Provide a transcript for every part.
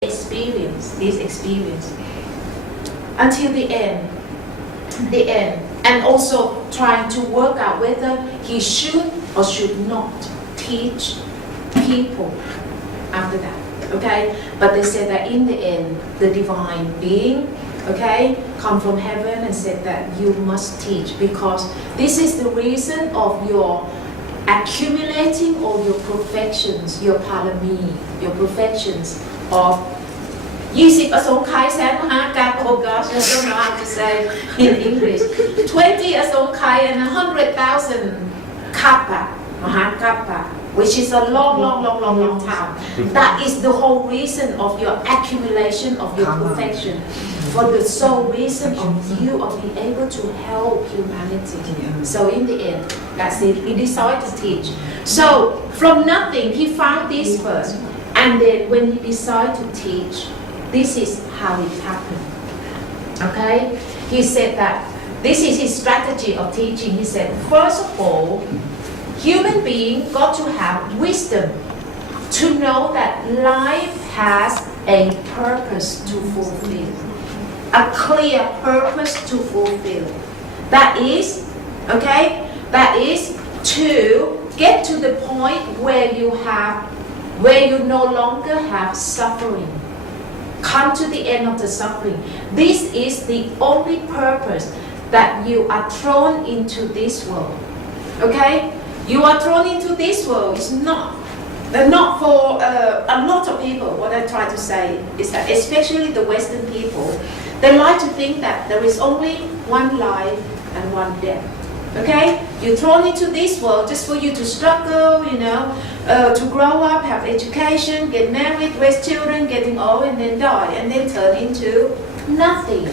this experience until the end, and also trying to work out whether he should or should not teach people after that. Okay, but they said that in the end, the divine being, okay, come from heaven and said that you must teach, because this is the reason of your accumulating all your perfections, your parami, your perfections of 20 อสงไขยแสนมหากาพย์ oh gosh, I don't know how to say in English. 20 อสงไขยand 100,000 kappa, mahakappa, which is a long time. That is the whole reason of your accumulation of your perfection, for the sole reason of you of being able to help humanity. So in the end, that's it. He decided to teach. So from nothing, he found this first, and then when he decided to teach, this is how it happened. Okay? He said that this is his strategy of teaching. He said, first of all, human being got to have wisdom to know that life has a purpose to fulfill, a clear purpose to fulfill. That is, okay, that is to get to the point where you no longer have suffering. Come to the end of the suffering. This is the only purpose that you are thrown into this world. Okay? You are thrown into this world. It's not for a lot of people. What I try to say is that, especially the Western people, they like to think that there is only one life and one death. Okay? You're thrown into this world just for you to struggle, to grow up, have education, get married, raise children, getting old, and then die, and then turn into nothing.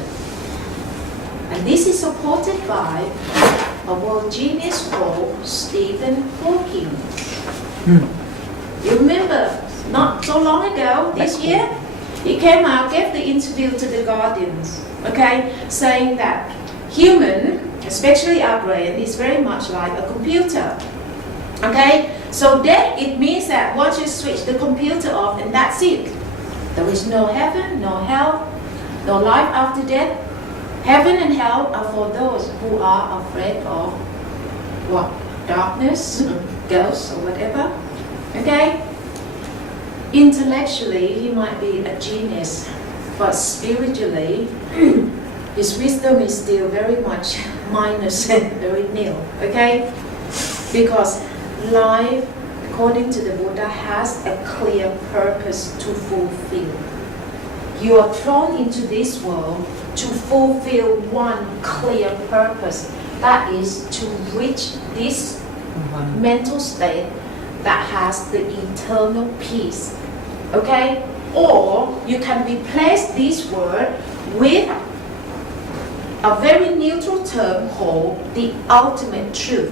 And this is supported by a world genius called Stephen Hawking. You remember, not so long ago, this year, he came out, gave the interview to the Guardians, okay, saying that human, especially our brain, is very much like a computer. Okay? So death, it means that once you switch the computer off, and that's it. There is no heaven, no hell, no life after death. Heaven and hell are for those who are afraid of what? Darkness, ghosts, or whatever. Okay? Intellectually, he might be a genius, but spiritually, his wisdom is still very much minus and very nil. Okay? Because life, according to the Buddha, has a clear purpose to fulfill. You are thrown into this world to fulfill one clear purpose, that is to reach this mental state that has the eternal peace. Okay? Or you can replace this word with a very neutral term called the ultimate truth.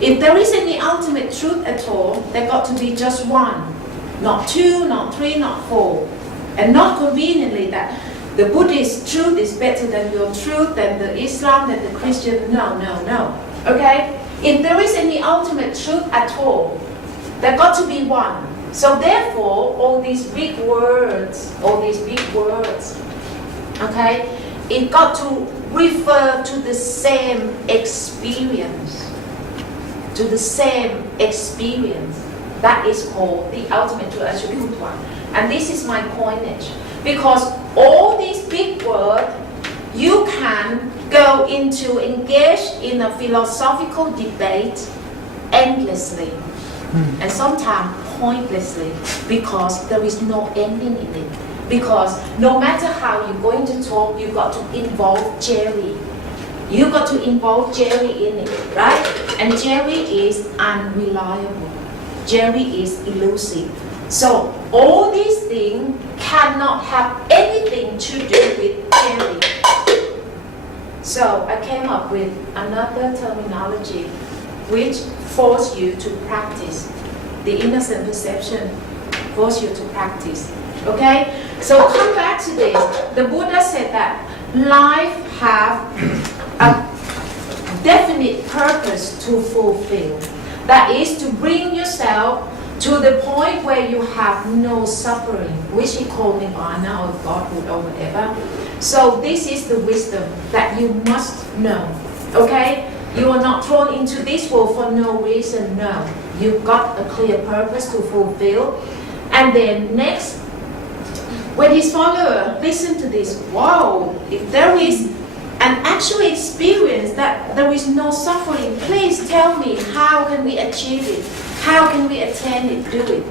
If there is any ultimate truth at all, there got to be just one, not two, not three, not four. And not conveniently that the Buddhist truth is better than your truth, than the Islam, than the Christian. No. Okay? If there is any ultimate truth at all, there got to be one. So therefore, all these big words, okay, it got to refer to the same experience. To the same experience. That is called the ultimate truth, attribute one. And this is my coinage. Because all these big words, you can go into, engage in a philosophical debate endlessly. And sometimes pointlessly, because there is no ending in it. Because no matter how you're going to talk, you've got to involve Jerry. You've got to involve Jerry in it, right? And Jerry is unreliable. Jerry is elusive. So all these things cannot have anything to do with Jerry. So I came up with another terminology which force you to practice. The innocent perception force you to practice. Okay? So come back to this. The Buddha said that life have a definite purpose to fulfill. That is to bring yourself to the point where you have no suffering, which he called nirvana or godhood or whatever. So this is the wisdom that you must know. Okay? You are not thrown into this world for no reason, no. You've got a clear purpose to fulfill. And then next, when his follower listen to this, wow, if there is an actual experience that there is no suffering, please tell me, how can we achieve it? How can we attain it, do it?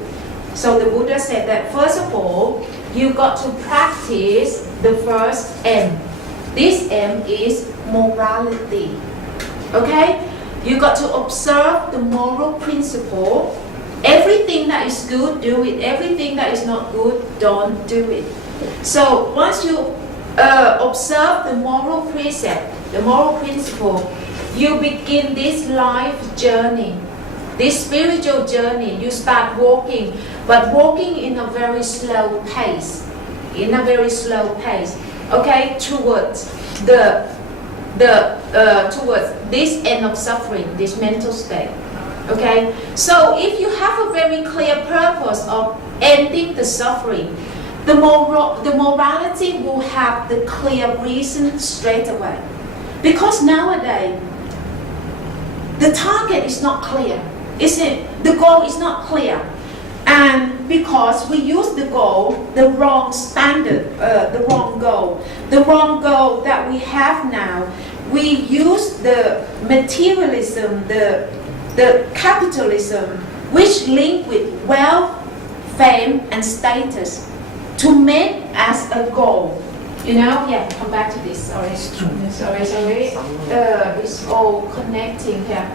So the Buddha said that first of all, you got to practice the first M. This M is morality. Okay? You got to observe the moral principle. Everything that is good, do it. Everything that is not good, don't do it. So once you observe the moral precept, the moral principle, you begin this life journey, this spiritual journey. You start walking, but walking in a very slow pace, okay, towards towards this end of suffering, this mental state. Okay, so if you have a very clear purpose of ending the suffering, the morality will have the clear reason straight away. Because nowadays, the target is not clear. The goal is not clear. And because we use the goal, the wrong standard, the wrong goal that we have now, we use the materialism, the capitalism, which link with wealth, fame, and status to make as a goal. You know, yeah, come back to this, sorry. It's all connecting here.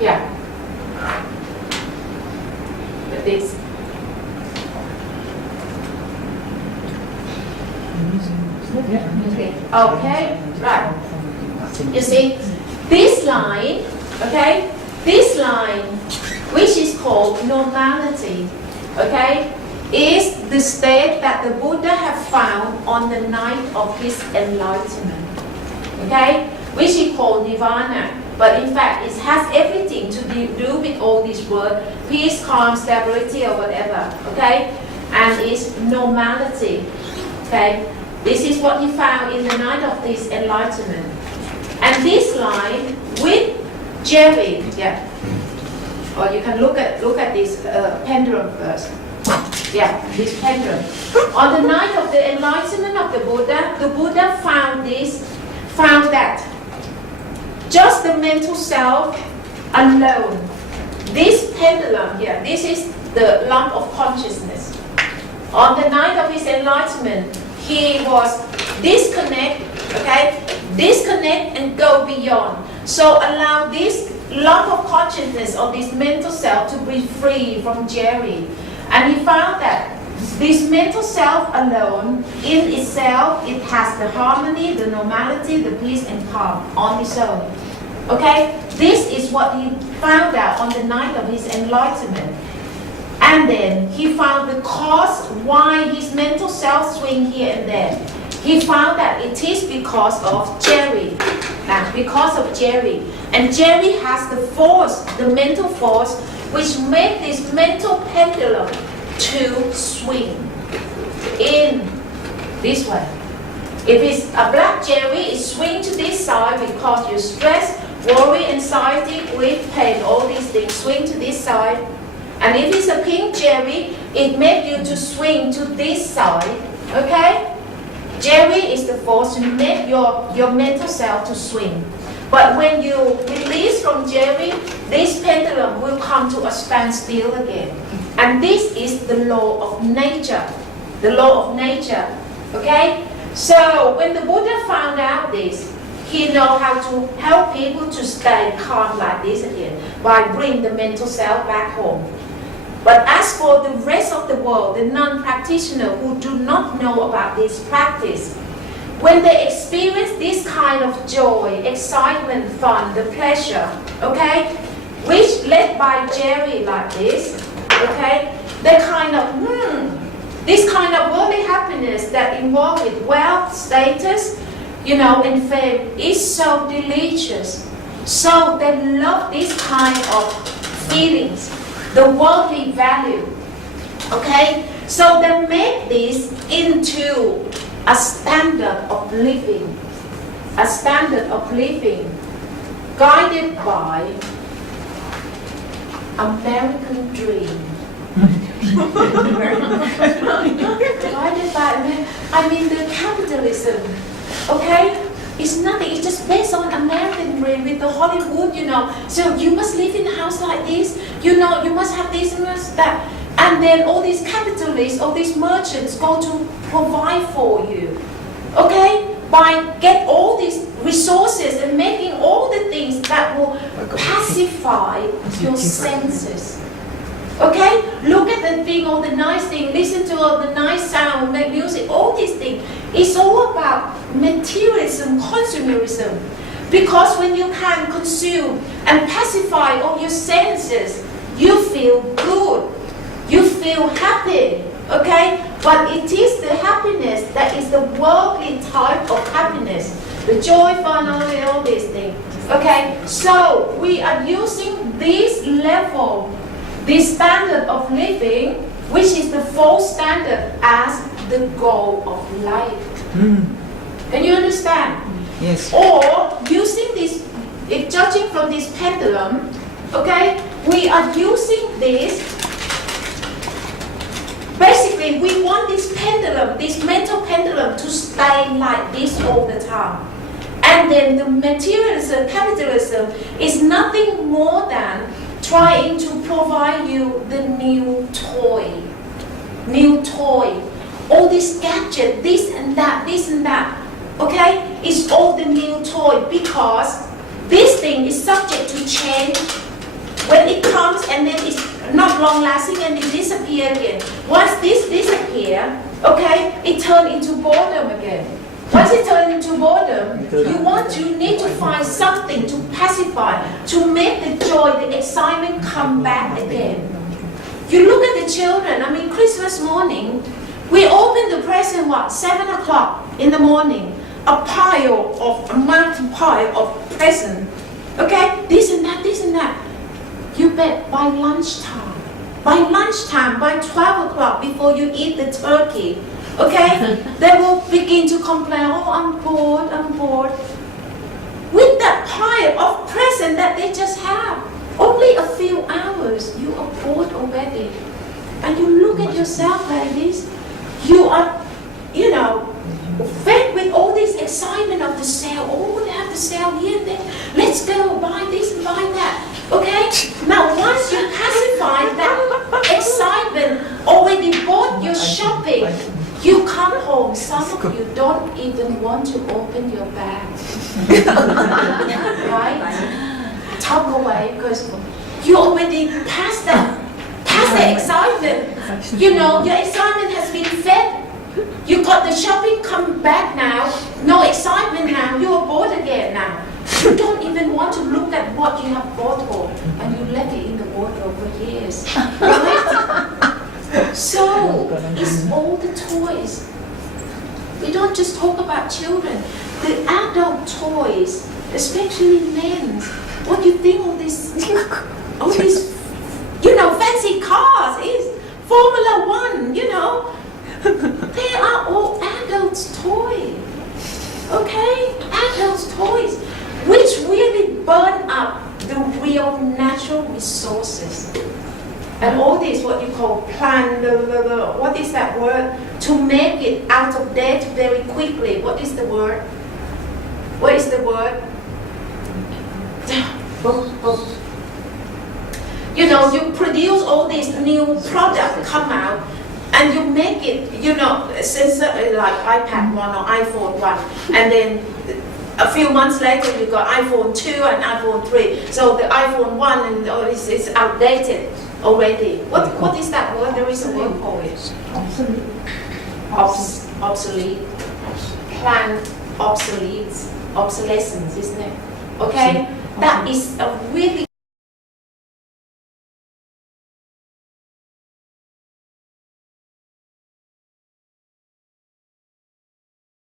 Yeah. But this. Okay, right. You see, this line, okay, this line, which is called normality, okay, is the state that the Buddha have found on the night of his enlightenment, okay, which he called nirvana. But in fact, it has everything to do with all these words, peace, calm, stability, or whatever, okay, and it's normality, okay. This is what he found in the night of his enlightenment. And this line with Jerry, yeah, or you can look at this pendulum first. Yeah, this pendulum. On the night of the enlightenment of the Buddha found that just the mental self alone, this pendulum here, this is the lump of consciousness. On the night of his enlightenment, he was disconnect and go beyond. So allow this lump of consciousness or this mental self to be free from Jerry. And he found that this mental self alone, in itself, it has the harmony, the normality, the peace and calm on its own. Okay? This is what he found out on the night of his enlightenment. And then he found the cause why his mental self swing here and there. He found that it is because of Jerry. Because of Jerry. And Jerry has the force, the mental force, which made this mental pendulum to swing in this way. If it's a black Jerry, it swings to this side because you stress, worry, anxiety, grief, pain, all these things swing to this side. And if it's a pink Jerry, it makes you to swing to this side. Okay? Jerry is the force to make your mental self to swing. But when you release from Jerry, this pendulum will come to a standstill again. And this is the law of nature. The law of nature. Okay? So when the Buddha found out this, he knows how to help people to stay calm like this again by bringing the mental self back home. But as for the rest of the world, the non-practitioner who do not know about this practice, when they experience this kind of joy, excitement, fun, the pleasure, okay, which led by Jerry like this, okay, the kind of, this kind of worldly happiness that involved with wealth, status, you know, and fame is so delicious. So they love this kind of feelings, the worldly value. Okay? So they make this into a standard of living. A standard of living guided by American dream. Guided by, the capitalism, okay? It's nothing, it's just based on American dream with the Hollywood, So you must live in a house like this, you must have this and that. And then all these capitalists, all these merchants go to provide for you, okay? By get all these resources and making all the things that will pacify your senses. Okay? Look at the thing, all the nice thing, listen to all the nice sound, make music, all these things. It's all about materialism, consumerism. Because when you can consume and pacify all your senses, you feel good. You feel happy. Okay? But it is the happiness that is the worldly type of happiness. The joy, fun, all these things. Okay? So we are using this level, this standard of living, which is the false standard, as the goal of life. Can you understand? Yes. Or using this, if judging from this pendulum, okay, we are using this. Basically, we want this pendulum, this mental pendulum, to stay like this all the time. And then the materialism, capitalism, is nothing more than trying to provide you the new toy. All this gadget, this and that, okay? It's all the new toy, because this thing is subject to change. When it comes and then it's not long lasting and it disappears again. Once this disappears, okay, it turns into boredom again. Once it turns into boredom, you need to find something to pacify, to make the joy, the excitement come back again. You look at the children, Christmas morning, we open the present, 7 o'clock in the morning, a mountain pile of present, okay, this and that. You bet by lunchtime, by 12 o'clock, before you eat the turkey, okay, they will begin to complain, I'm bored. With that pile of present that they just have, only a few hours, you are bored already. And you look at yourself like this, you are, fed with all this excitement of the sale. They have the sale here and there. Let's go buy this and buy that. Okay? Now, once you pacify that excitement, already bought your shopping, you come home. Some of you don't even want to open your bag. Right? Tuck away, because you already passed the excitement. Your excitement has been fed. You got the shopping, come back now. No excitement now. You are bored again now. You don't even want to look at what you have bought home, and you left it in the wardrobe for years. Right? So, it's all the toys. We don't just talk about children. The adult toys, especially men. What do you think of this? All these, fancy cars, is Formula 1, They are all adults' toys. Okay? Adults' toys, which really burn up the real natural resources. And all this, what you call plant, what is that word? To make it out of date very quickly. What is the word? You produce all these new products come out, and you make it, since like iPad 1 or iPhone 1, and then a few months later you got iPhone 2 and iPhone 3. So the iPhone 1 is outdated already. What is that word? There is a word for it. Obsolete. Planned obsolescence, isn't it? Okay? That is a really